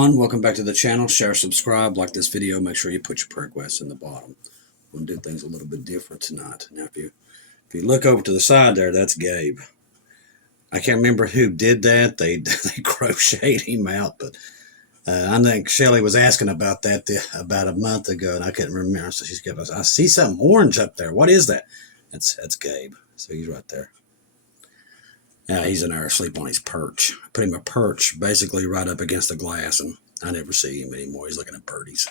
everyone, welcome back to the channel. Share, subscribe, like this video. Make sure you put your prayer requests in the bottom. We're going to do things a little bit different tonight. Now, if you look over to the side there, that's Gabe. I can't remember who did that. They crocheted him out, but I think Shelly was asking about that about a month ago, and I couldn't remember. So she's giving us, I see something orange up there. What is that? That's Gabe. So he's right there. Now he's in there asleep on his perch. I put him a perch basically right up against the glass, and I never see him anymore. He's looking at birdies.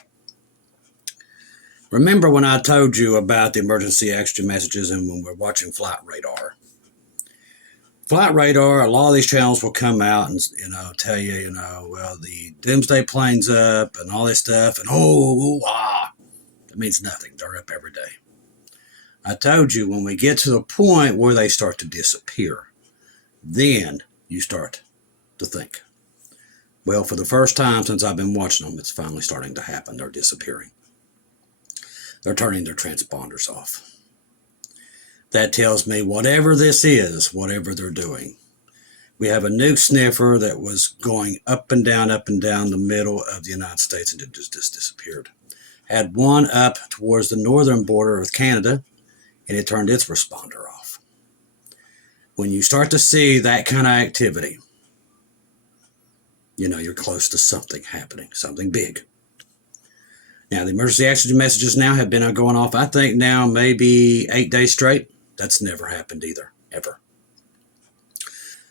Remember when I told you about the emergency extra messages and when we're watching flight radar? Flight radar, a lot of these channels will come out and, tell you, well, the doomsday plane's up and all this stuff, and that means nothing. They're up every day. I told you when we get to the point where they start to disappear, then you start to think. Well, for the first time since I've been watching them, it's finally starting to happen. They're disappearing. They're turning their transponders off. That tells me whatever this is, whatever they're doing. We have a nuke sniffer that was going up and down the middle of the United States, and it just disappeared. Had one up towards the northern border of Canada, and it turned its responder off. When you start to see that kind of activity, you're close to something happening, something big. Now, the emergency oxygen messages now have been going off, I think now maybe 8 days straight. That's never happened either, ever.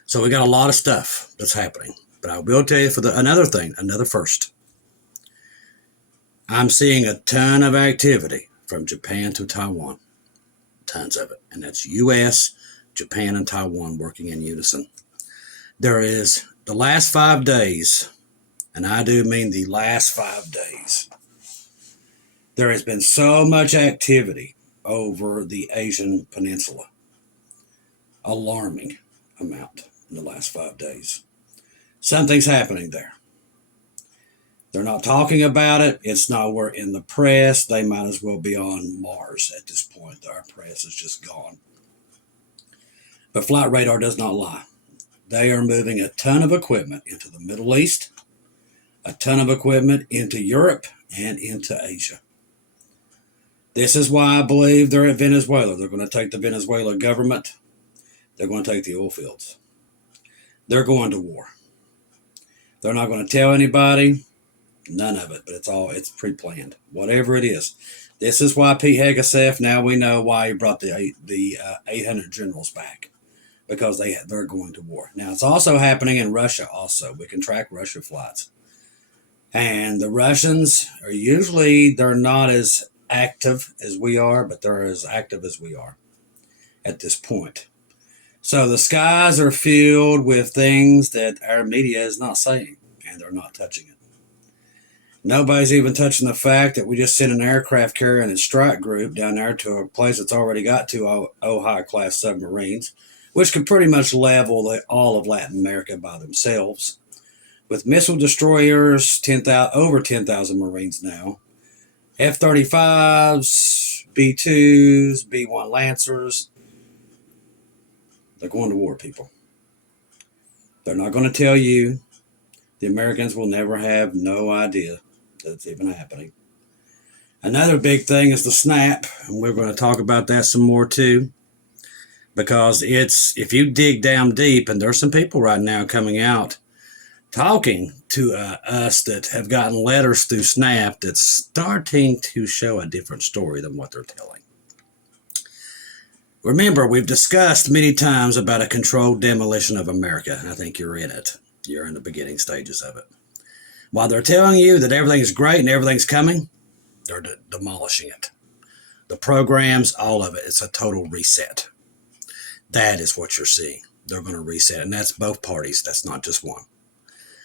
So we got a lot of stuff that's happening. But I will tell you another first. I'm seeing a ton of activity from Japan to Taiwan. Tons of it. And that's U.S., Japan, and Taiwan working in unison. There is the last 5 days, and I do mean the last 5 days, there has been so much activity over the Asian Peninsula. Alarming amount in the last 5 days. Something's happening there. They're not talking about it. It's nowhere in the press. They might as well be on Mars at this point. Our press is just gone. But flight radar does not lie. They are moving a ton of equipment into the Middle East, a ton of equipment into Europe, and into Asia. This is why I believe they're at Venezuela. They're going to take the Venezuela government. They're going to take the oil fields. They're going to war. They're not going to tell anybody. None of it, but it's pre-planned. Whatever it is. This is why Pete Hegeseth, now we know why he brought the 800 generals back. Because they're going to war. Now, it's also happening in Russia also. We can track Russia flights. And the Russians are they're not as active as we are, but they're as active as we are at this point. So the skies are filled with things that our media is not saying, and they're not touching it. Nobody's even touching the fact that we just sent an aircraft carrier and a strike group down there to a place that's already got 2 Ohio-class submarines, which could pretty much level all of Latin America by themselves. With missile destroyers, over 10,000 Marines now, F-35s, B-2s, B-1 Lancers. They're going to war, people. They're not going to tell you. The Americans will never have no idea that it's even happening. Another big thing is the snap, and we're going to talk about that some more too. Because if you dig down deep, and there's some people right now coming out talking to us that have gotten letters through Snap that's starting to show a different story than what they're telling. Remember, we've discussed many times about a controlled demolition of America. I think you're in it. You're in the beginning stages of it. While they're telling you that everything's great and everything's coming, they're demolishing it. The programs, all of it, it's a total reset. That is what you're seeing. They're going to reset, and that's both parties. That's not just one.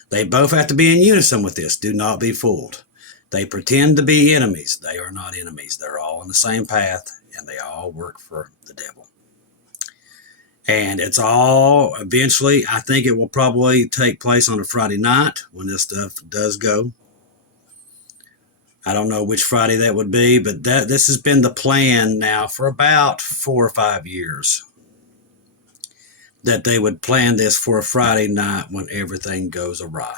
They both have to be in unison with this. Do not be fooled. They pretend to be enemies. They are not enemies. They're all on the same path, and they all work for the devil. And it's all eventually, I think it will probably take place on a Friday night when this stuff does go. I don't know which Friday that would be, but this has been the plan now for about 4 or 5 years. That they would plan this for a Friday night when everything goes awry.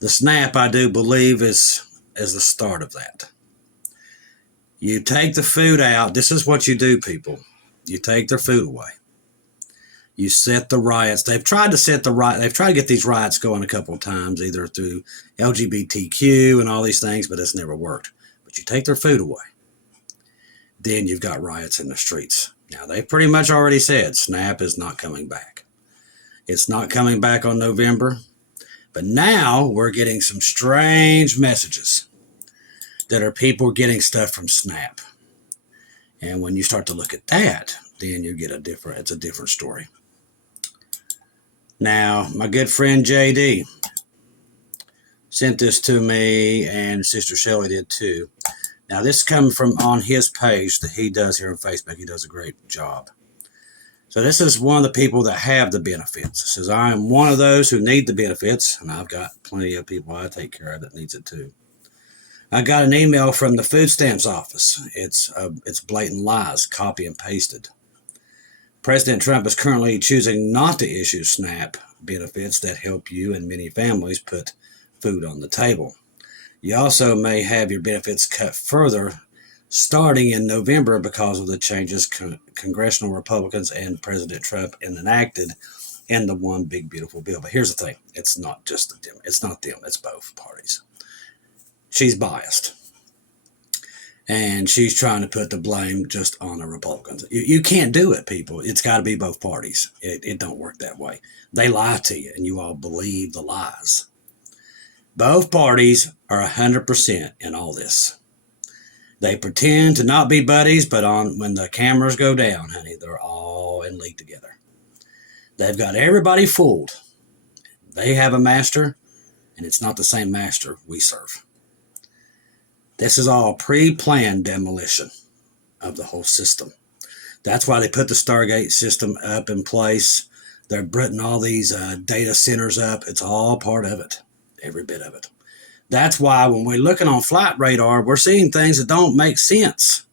The SNAP, I do believe, is the start of that. You take the food out. This is what you do, people. You take their food away. You set the riots. They've tried to get these riots going a couple of times, either through LGBTQ and all these things, but it's never worked. But you take their food away. Then you've got riots in the streets. Now, they've pretty much already said SNAP is not coming back. It's not coming back on November. But now we're getting some strange messages that are people getting stuff from SNAP. And when you start to look at that, then you get it's a different story. Now, my good friend JD sent this to me, and Sister Shelley did too. Now, this is coming from on his page that he does here on Facebook. He does a great job. So this is one of the people that have the benefits. It says, I am one of those who need the benefits, and I've got plenty of people I take care of that needs it too. I got an email from the food stamps office. It's blatant lies, copy and pasted. President Trump is currently choosing not to issue SNAP benefits that help you and many families put food on the table. You also may have your benefits cut further starting in November because of the changes congressional Republicans and President Trump enacted in the one big beautiful bill. But here's the thing. It's not just it's not them. It's both parties. She's biased. And she's trying to put the blame just on the Republicans. You can't do it, people. It's got to be both parties. It don't work that way. They lie to you, and you all believe the lies. Both parties are 100% in all this. They pretend to not be buddies, but when the cameras go down, honey, they're all in league together. They've got everybody fooled. They have a master, and it's not the same master we serve. This is all pre-planned demolition of the whole system. That's why they put the Stargate system up in place. They're putting all these data centers up. It's all part of it, every bit of it. That's why when we're looking on flight radar, we're seeing things that don't make sense.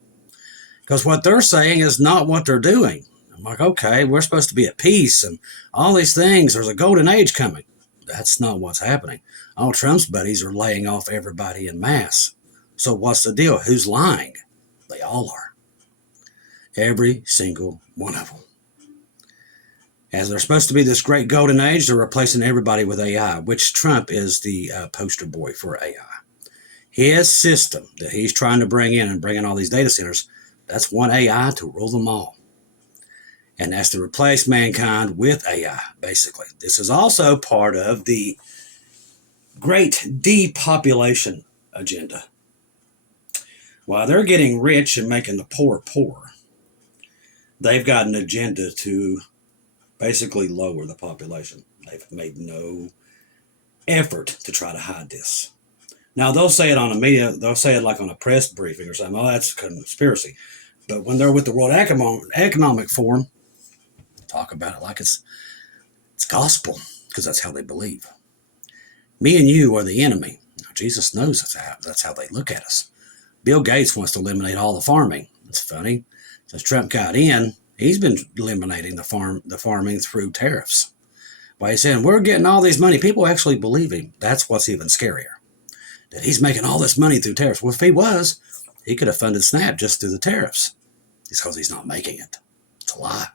Because what they're saying is not what they're doing. I'm like, okay, we're supposed to be at peace and all these things. There's a golden age coming. That's not what's happening. All Trump's buddies are laying off everybody en masse. So what's the deal? Who's lying? They all are. Every single one of them. As they're supposed to be this great golden age, they're replacing everybody with AI, which Trump is the poster boy for AI. His system that he's trying to bring in and bring in all these data centers, that's one AI to rule them all. And that's to replace mankind with AI, basically. This is also part of the great depopulation agenda. While they're getting rich and making the poor poorer, they've got an agenda to basically lower the population. They've made no effort to try to hide this. Now, they'll say it on the media, they'll say it like on a press briefing or something, oh, that's a conspiracy. But when they're with the World Economic Forum, talk about it like it's gospel, because that's how they believe. Me and you are the enemy. Now, Jesus knows that's how they look at us. Bill Gates wants to eliminate all the farming. It's funny. Since Trump got in, he's been eliminating the farming through tariffs. By saying, we're getting all this money, people actually believe him. That's what's even scarier. That he's making all this money through tariffs. Well, if he was, he could have funded SNAP just through the tariffs. It's because he's not making it. It's a lie.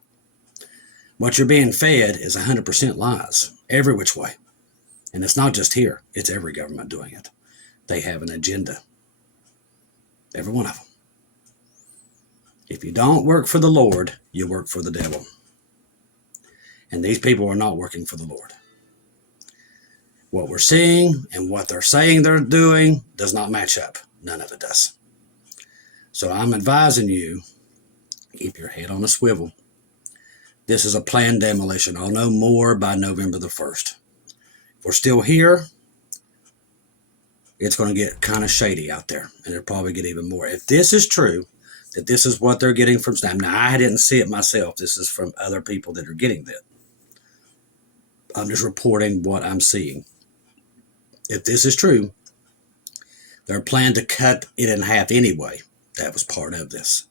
What you're being fed is 100% lies, every which way. And it's not just here. It's every government doing it. They have an agenda. Every one of them. If you don't work for the Lord, you work for the devil. And these people are not working for the Lord. What we're seeing and what they're saying they're doing does not match up. None of it does. So I'm advising you, keep your head on a swivel. This is a planned demolition. I'll know more by November the 1st. If we're still here, it's going to get kind of shady out there. And it'll probably get even more. If this is true, that this is what they're getting from SNAP. Now, I didn't see it myself. This is from other people that are getting that. I'm just reporting what I'm seeing. If this is true, they're planning to cut it in half anyway. That was part of this.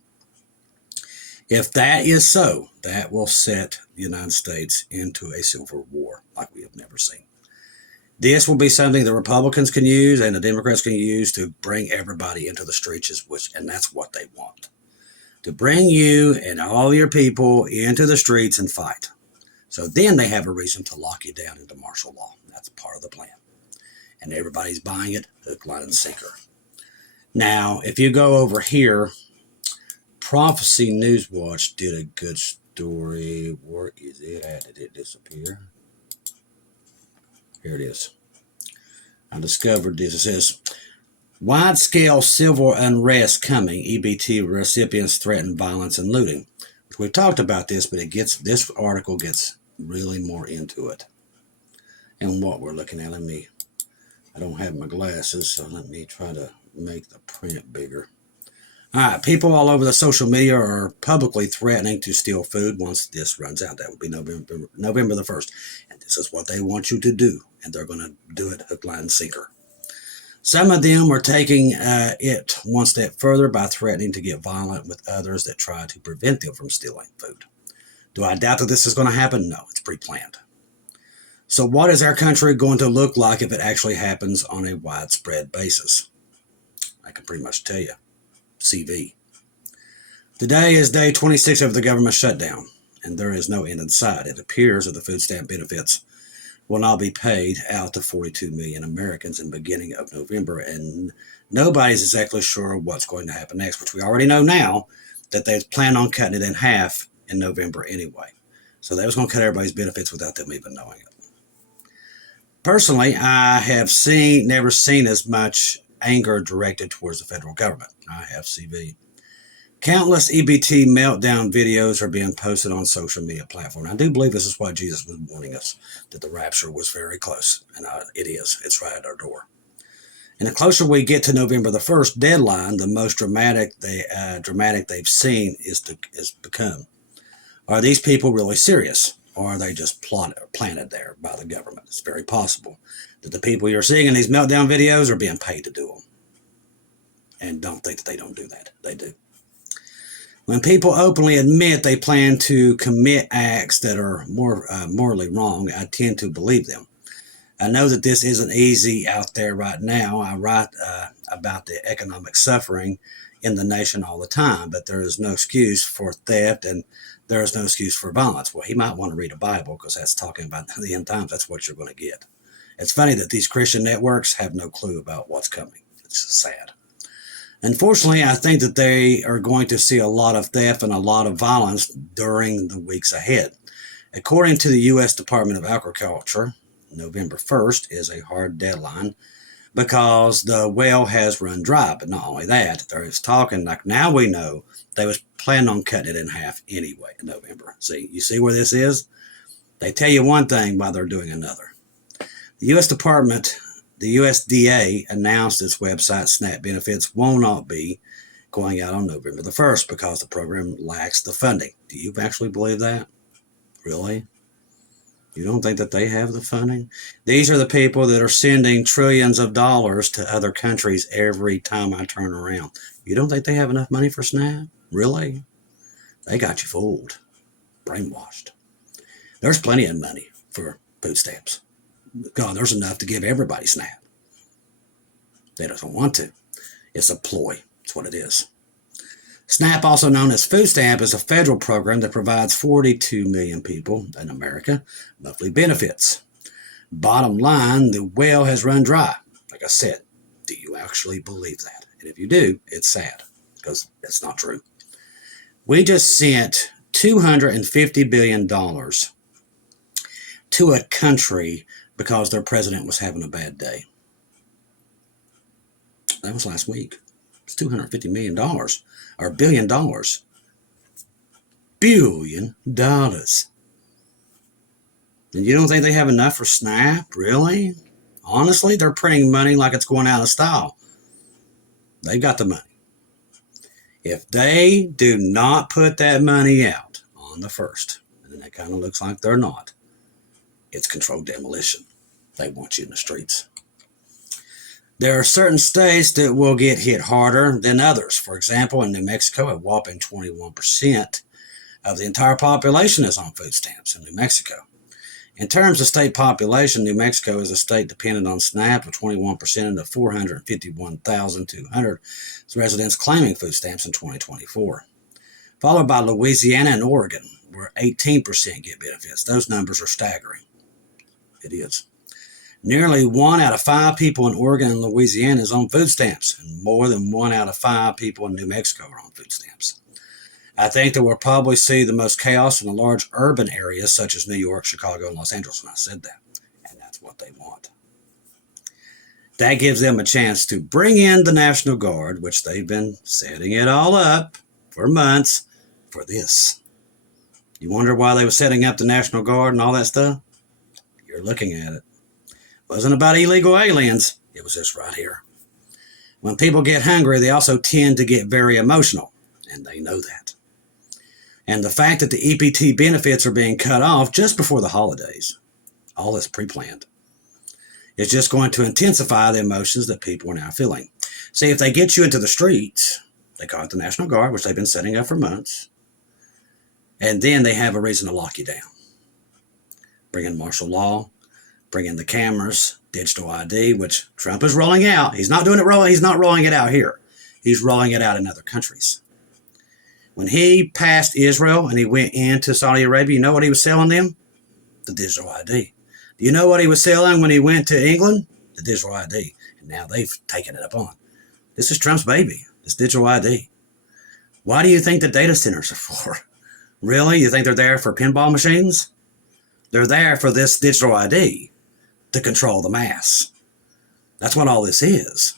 If that is so, that will set the United States into a civil war like we have never seen. This will be something the Republicans can use and the Democrats can use to bring everybody into the streets, and that's what they want. To bring you and all your people into the streets and fight. So then they have a reason to lock you down into martial law. That's part of the plan. And everybody's buying it, hook, line, and sinker. Now, if you go over here, Prophecy News Watch did a good story. Where is it at? Did it disappear? Here it is. I discovered this. It says, wide-scale civil unrest coming. EBT recipients threaten violence and looting. We've talked about this, but this article gets really more into it. And what we're looking at, I don't have my glasses, so let me try to make the print bigger. All right, people all over the social media are publicly threatening to steal food once this runs out. That would be November the 1st. And this is what they want you to do. And they're going to do it hook, line, and sinker. Some of them are taking it one step further by threatening to get violent with others that try to prevent them from stealing food. Do I doubt that this is going to happen? No, it's pre-planned. So what is our country going to look like if it actually happens on a widespread basis? I can pretty much tell you. CV. Today is day 26 of the government shutdown, and there is no end in sight. It appears that the food stamp benefits will not be paid out to 42 million Americans in the beginning of November, and nobody's exactly sure what's going to happen next, which we already know now that they plan on cutting it in half in November anyway. So they was going to cut everybody's benefits without them even knowing it. Personally, I have never seen as much anger directed towards the federal government. I have CV. Countless EBT meltdown videos are being posted on social media platforms. I do believe this is why Jesus was warning us, that the rapture was very close. And it is. It's right at our door. And the closer we get to November the 1st deadline, the most dramatic they've seen is become. Are these people really serious? Or are they just planted there by the government? It's very possible that the people you're seeing in these meltdown videos are being paid to do them. And don't think that they don't do that. They do. When people openly admit they plan to commit acts that are morally wrong, I tend to believe them. I know that this isn't easy out there right now. I write about the economic suffering in the nation all the time, but there is no excuse for theft and there is no excuse for violence. Well, he might want to read a Bible because that's talking about the end times. That's what you're going to get. It's funny that these Christian networks have no clue about what's coming. It's sad. Unfortunately, I think that they are going to see a lot of theft and a lot of violence during the weeks ahead. According to the U.S. Department of Agriculture, November 1st is a hard deadline because the well has run dry. But not only that, there is talking like now we know they was planning on cutting it in half anyway in November. See, you see where this is? They tell you one thing while they're doing another. The USDA announced its website SNAP benefits will not be going out on November the 1st because the program lacks the funding. Do you actually believe that? Really? You don't think that they have the funding? These are the people that are sending trillions of dollars to other countries every time I turn around. You don't think they have enough money for SNAP? Really? They got you fooled. Brainwashed. There's plenty of money for food stamps. God, there's enough to give everybody SNAP. They don't want to. It's a ploy. That's what it is. SNAP, also known as food stamp, is a federal program that provides 42 million people in America monthly benefits. Bottom line, the well has run dry. Like I said, do you actually believe that? And if you do, it's sad because it's not true. We just sent $250 billion to a country because their president was having a bad day. That was last week. It's $250 million, or $1 billion. $1 billion. And you don't think they have enough for SNAP? Really? Honestly, they're printing money like it's going out of style. They've got the money. If they do not put that money out on the 1st, and it kind of looks like they're not, it's controlled demolition. They want you in the streets. There are certain states that will get hit harder than others. For example, in New Mexico, a whopping 21% of the entire population is on food stamps in New Mexico. In terms of state population, New Mexico is a state dependent on SNAP with 21% of 451,200 residents claiming food stamps in 2024, followed by Louisiana and Oregon, where 18% get benefits. Those numbers are staggering. It is. Nearly 1 out of 5 people in Oregon and Louisiana is on food stamps, and more than 1 out of 5 people in New Mexico are on food stamps. I think that we'll probably see the most chaos in the large urban areas such as New York, Chicago, and Los Angeles when I said that. And that's what they want. That gives them a chance to bring in the National Guard, which they've been setting it all up for months for this. You wonder why they were setting up the National Guard and all that stuff? You're looking at it. It wasn't about illegal aliens. It was this right here. When people get hungry, they also tend to get very emotional, and they know that. And the fact that the EPT benefits are being cut off just before the holidays, all this pre-planned, is just going to intensify the emotions that people are now feeling. See, if they get you into the streets, they call it the National Guard, which they've been setting up for months, and then they have a reason to lock you down. Bring in martial law, bring in the cameras, digital ID, which Trump is rolling out. He's not rolling it out here. He's rolling it out in other countries. When he passed Israel and he went into Saudi Arabia, you know what he was selling them? The digital ID. Do you know what he was selling when he went to England? The digital ID. And now they've taken it up on. This is Trump's baby, this digital ID. Why do you think the data centers are for? Really? You think they're there for pinball machines? They're there for this digital ID to control the mass. That's what all this is.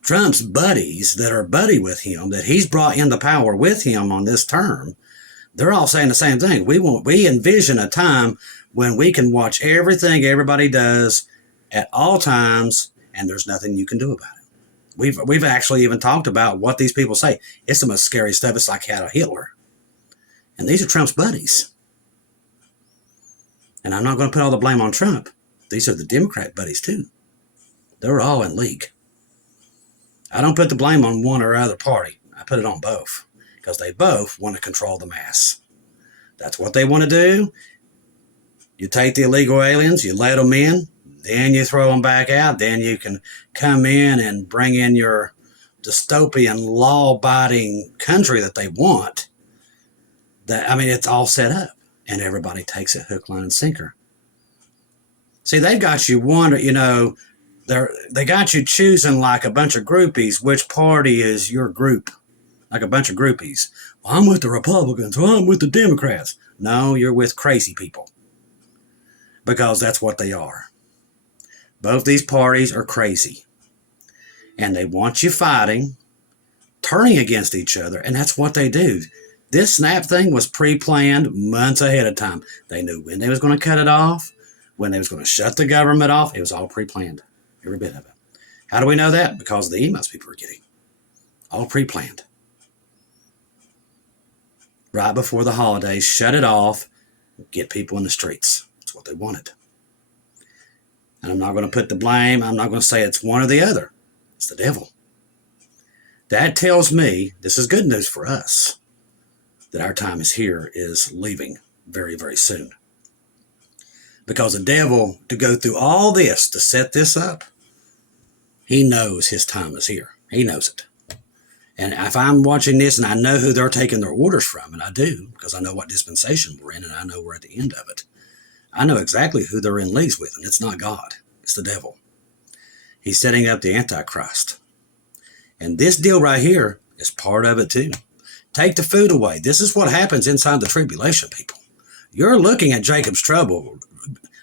Trump's buddies that are buddy with him, that he's brought into power with him on this term, they're all saying the same thing. We envision a time when we can watch everything everybody does at all times, and there's nothing you can do about it. We've actually even talked about what these people say. It's the most scary stuff. It's like Adolf Hitler. And these are Trump's buddies. And I'm not going to put all the blame on Trump. These are the Democrat buddies too. They're all in league. I don't put the blame on one or other party. I put it on both because they both want to control the mass. That's what they want to do. You take the illegal aliens, you let them in, then you throw them back out. Then you can come in and bring in your dystopian, law-abiding country that they want. It's all set up, and everybody takes it hook, line, and sinker. See, they got you wondering, they got you choosing like a bunch of groupies. Which party is your group? Like a bunch of groupies. Well, I'm with the Republicans. Well, I'm with the Democrats. No, you're with crazy people. Because that's what they are. Both these parties are crazy. And they want you fighting, turning against each other. And that's what they do. This SNAP thing was pre-planned months ahead of time. They knew when they was going to cut it off, when they was going to shut the government off. It was all pre-planned. Every bit of it. How do we know that? Because of the emails people are getting. All pre-planned. Right before the holidays, shut it off, get people in the streets. That's what they wanted. And I'm not going to put the blame. I'm not going to say it's one or the other. It's the devil. That tells me, this is good news for us, that our time is here, is leaving very, very soon. Because the devil, to go through all this, to set this up, he knows his time is here. He knows it. And if I'm watching this and I know who they're taking their orders from, and I do, because I know what dispensation we're in and I know we're at the end of it, I know exactly who they're in leagues with, and it's not God. It's the devil. He's setting up the Antichrist. And this deal right here is part of it too. Take the food away. This is what happens inside the tribulation, people. You're looking at Jacob's trouble.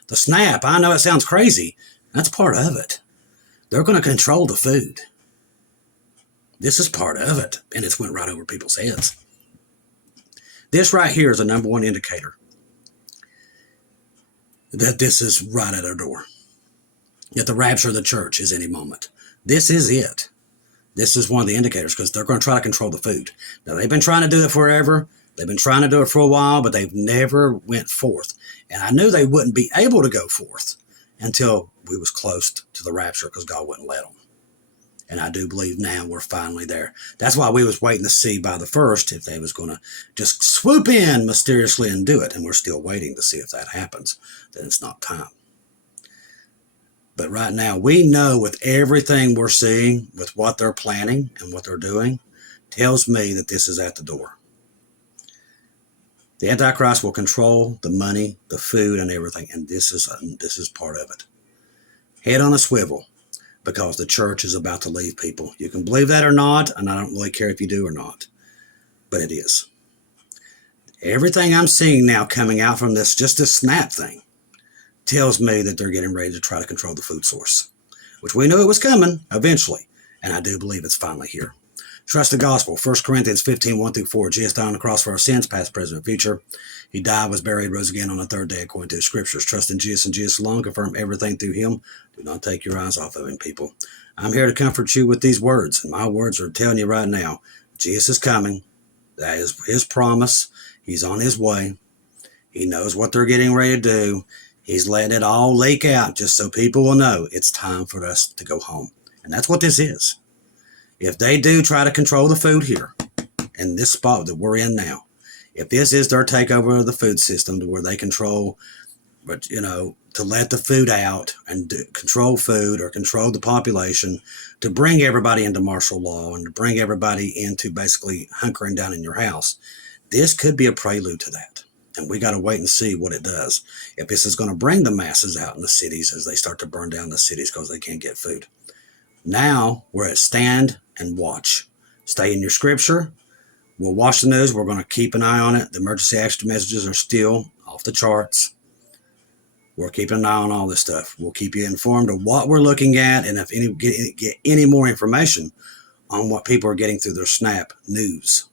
The snap, I know it sounds crazy. That's part of it. They're going to control the food. This is part of it. And it's went right over people's heads. This right here is the number one indicator that this is right at our door. That the rapture of the church is any moment. This is it. This is one of the indicators because they're going to try to control the food. Now, they've been trying to do it forever. They've been trying to do it for a while, but they've never went forth. And I knew they wouldn't be able to go forth until we was close to the rapture because God wouldn't let them. And I do believe now we're finally there. That's why we was waiting to see by the 1st if they was going to just swoop in mysteriously and do it. And we're still waiting to see if that happens. Then it's not time. But right now, we know with everything we're seeing, with what they're planning and what they're doing, tells me that this is at the door. The Antichrist will control the money, the food, and everything. And this is part of it. Head on a swivel. Because the church is about to leave, people. You can believe that or not, and I don't really care if you do or not. But it is. Everything I'm seeing now coming out from this, just this snap thing, tells me that they're getting ready to try to control the food source. Which we knew it was coming eventually. And I do believe it's finally here. Trust the gospel. 1 Corinthians 15, 1-4. Jesus died on the cross for our sins, past, present, and future. He died, was buried, rose again on the 3rd day according to the scriptures. Trust in Jesus and Jesus alone. Confirm everything through him. Do not take your eyes off of him, people. I'm here to comfort you with these words. And my words are telling you right now, Jesus is coming. That is his promise. He's on his way. He knows what they're getting ready to do. He's letting it all leak out just so people will know it's time for us to go home. And that's what this is. If they do try to control the food here, in this spot that we're in now, if this is their takeover of the food system to where they control, but to let the food out and control food or control the population, to bring everybody into martial law and to bring everybody into basically hunkering down in your house, this could be a prelude to that. And we got to wait and see what it does. If this is going to bring the masses out in the cities as they start to burn down the cities because they can't get food. Now we're at stand and watch. Stay in your scripture. We'll watch the news. We're going to keep an eye on it. The emergency action messages are still off the charts. We're keeping an eye on all this stuff. We'll keep you informed of what we're looking at, and if get any more information on what people are getting through their Snap news,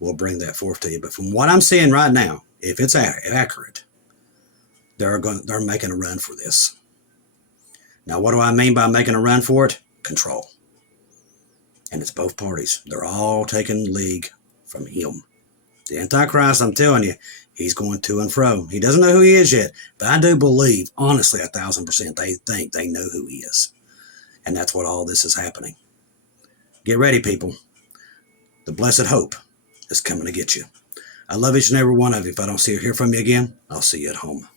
we'll bring that forth to you. But from what I'm seeing right now, if it's accurate, they're making a run for this. Now, what do I mean by making a run for it? Control. And it's both parties. They're all taking league from him. The Antichrist, I'm telling you, he's going to and fro. He doesn't know who he is yet, but I do believe, honestly, 1,000%, they think they know who he is. And that's what all this is happening. Get ready, people. The blessed hope is coming to get you. I love each and every one of you. If I don't see or hear from you again, I'll see you at home.